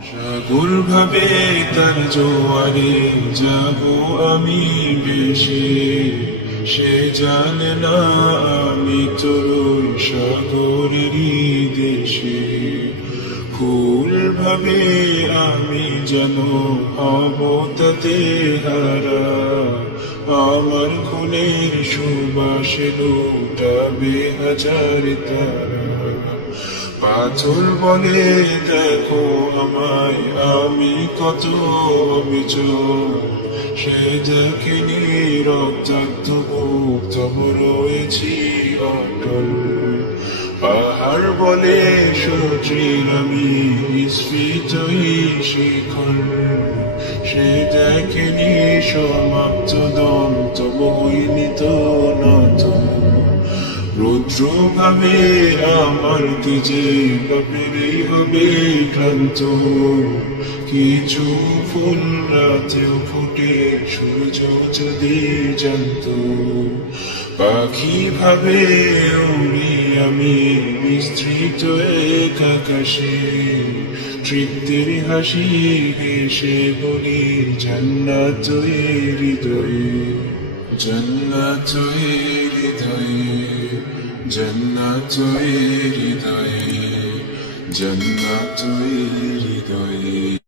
সাগর ভাবে তার জোয়ারে যাব আমি ভেসে, সে জানে না আমি তরুণ সাগরেরই দেশে। ফুল ভাবে আমি যেন হব তাতে হারা, আমার খুনের সুবাসে লুটাবে হাজার তারা। পাথর বলে দেখো আমায় আমি কত অবিচল, সে দেখেনি রক্তাক্ত বুক তবু রয়েছি অটল। পাহাড় বলে সূর্যের আমি স্ফীতই শিখর, সে দেখেনি সমাপ্ত দম তবু হইনি তো নত। রুদ্র ভাবে আমার তেজে বাপেরই হবে ক্লান্ত, কিছু ফুল রাতেও ফুটে সূর্য যদি জানত। পাখি ভাবে উড়ি আমি বিস্তৃত এক আকাশে, তৃপ্তির হাসি হেসে বলি জান্নাত হৃদয়ে, জান্নাত হৃদয়ে, জান্নাত হৃদয়ে, জান্নাত হৃদয়ে।